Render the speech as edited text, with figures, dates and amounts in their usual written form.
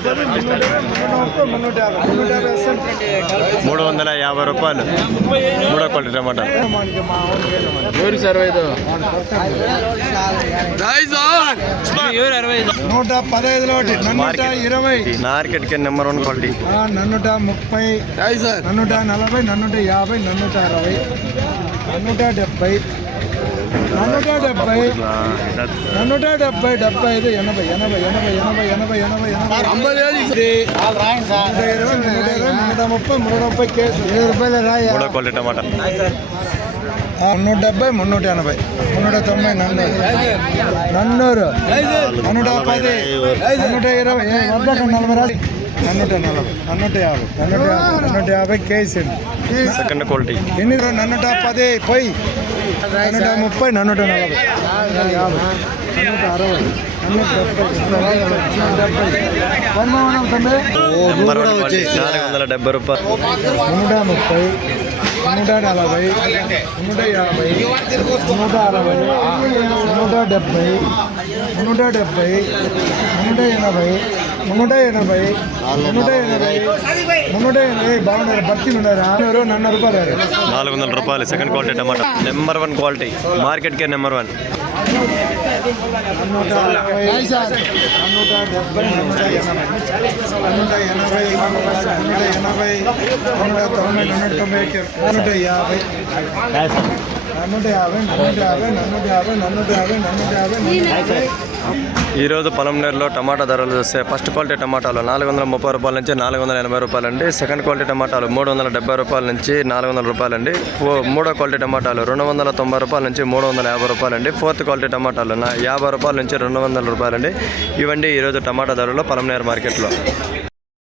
350 రూపాయలు మూడో క్వాలిటీ టమాటా. 115 మార్కెట్ కి నెంబర్ 1 క్వాలిటీ. 130 140 150 160 170 170 170 75 80 80 80 80 కేసు ₹7 మూడో క్వాలిటీ టమాటా. 370 380 390 నన్నూరు 110 120 150 కేసు సెకండ్ క్వాలిటీ. ఎన్ని 110 పోయి 130 140 నెంబర్ 1 క్వాలిటీ 470 రూపాయలు. 130 140 150 160 170 బాగున్నారు భక్తులు ఉన్నారా ₹400 రూపాయలు సెకండ్ క్వాలిటీ టమాటా. నెంబర్ 1 క్వాలిటీ మార్కెట్ కే నెంబర్ 1. 150 ఈరోజు పొలంనేరులో టమాటా ధరలు చూస్తే ఫస్ట్ క్వాలిటీ టమాటాలు 430 రూపాయల నుంచి 480 రూపాయలు అండి. సెకండ్ క్వాలిటీ టమాటాలు 370 రూపాయల నుంచి 400 రూపాయలు అండి. మూడో క్వాలిటీ టమాటాలు 290 రూపాయల నుంచి 350 రూపాయలు అండి. ఫోర్త్ క్వాలిటీ టమాటాలు 50 రూపాయల నుంచి 200 రూపాయలు అండి. ఇవండి ఈరోజు టమాటా ధరలు పొలంనేరు మార్కెట్లో.